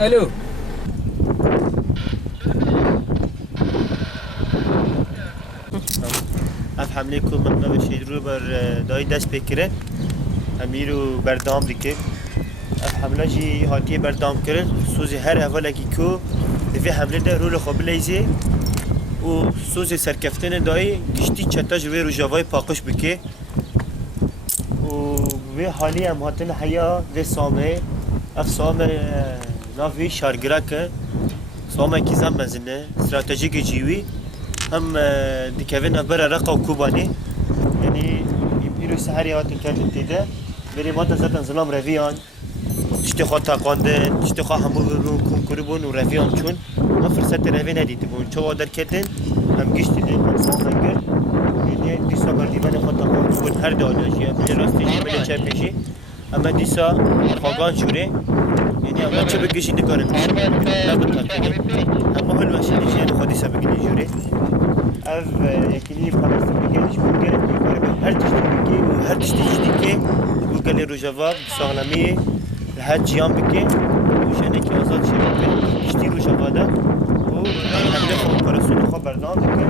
الو. اف حمله کو من نوشید رو بر دای دست بکره امیرو بردام دیگه اف حمله جی هاتی بردام کرد سوزی هر اوله کی کو دوی حمله ده رول خوب لیزی و سوزی سرکفتن دای گشتی چتاج روی رو جوای پاکش بکه و وی حالی هم هاتن حیا و سامه اف سامه ناوی شارگرا که سامه کی زم مزنه استراتژیک جیوی هم دكافين أبرا رقا وكوباني يعني يبيرو سهري هاتن كانت تيدا بري ماتا زاتن ظلام رفيان تشتي خوا تاقاندن تشتي خوا همو كون كوربون ورفيان چون ما فرصت رفين هدي تبون چوا در كتن هم گشتي دين هم سامنگر يعني ديسا برديمان خوا تاقان كوبون هر دانجي بلي راستيجي بلي چه پیشي اما ديسا خواگان شوره يعني اما چه بگشي نکارن نبود تاقيني اما هل وحشي نجي يعني خوا ديسا بگني جوره اف یکیلی فلسطین بگیرش بگیره می‌کنه به هر چیزی بگی و هر چیزی که بگلی رو جواب سالمی هر جیان بگی و شنه که آزاد شد اشتی رو جواده و حمله خود پرسون خود بردان بگی